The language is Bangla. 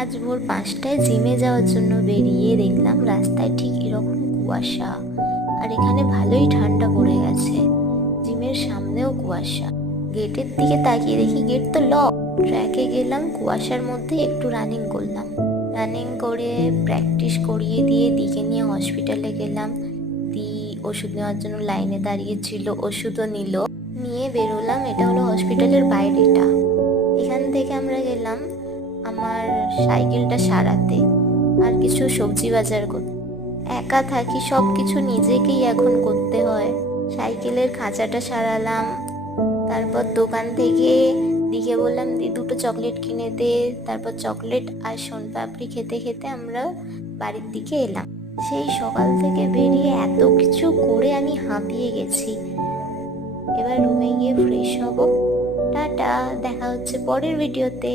আজ ভোর 5টায় জিমে যাওয়ার জন্য বেরিয়ে দেখলাম রাস্তায় ঠিক এরকম কুয়াশা, আর এখানে ভালোই ঠান্ডা পড়ে গেছে। জিমের সামনেও কুয়াশা। গেটের দিকে তাকিয়ে দেখি গেট তো লক। ট্র্যাকে গেলাম, কুয়াশার মধ্যে একটু রানিং করলাম। রানিং করে প্র্যাকটিস করিয়ে দিয়ে দিকে নিয়ে হসপিটালে গেলাম। ওষুধ নেওয়ার জন্য লাইনে দাঁড়িয়েছিল, ওষুধও নিয়ে বেরোলাম। এটা হলো হসপিটালের বাইরেটা। এখান থেকে আমরা গেলাম আমার সাইকেলটা সারাতে আর কিছু সবজি বাজার করতে। একা থাকি, সব কিছু নিজেকেই এখন করতে হয়। সাইকেলের খাঁচাটা সারালাম, তারপর দোকান থেকে দিকে বললাম দি দুটো চকলেট কিনে দে। তারপর চকলেট আর সোনপাপড়ি খেতে খেতে আমরা বাড়ির দিকে এলাম। সেই সকাল থেকে বেরিয়ে এত কিছু করে আমি হাঁপিয়ে গেছি। এবার রুমে গিয়ে ফ্রেশ হব। টাটা, দেখা হচ্ছে পরের ভিডিওতে।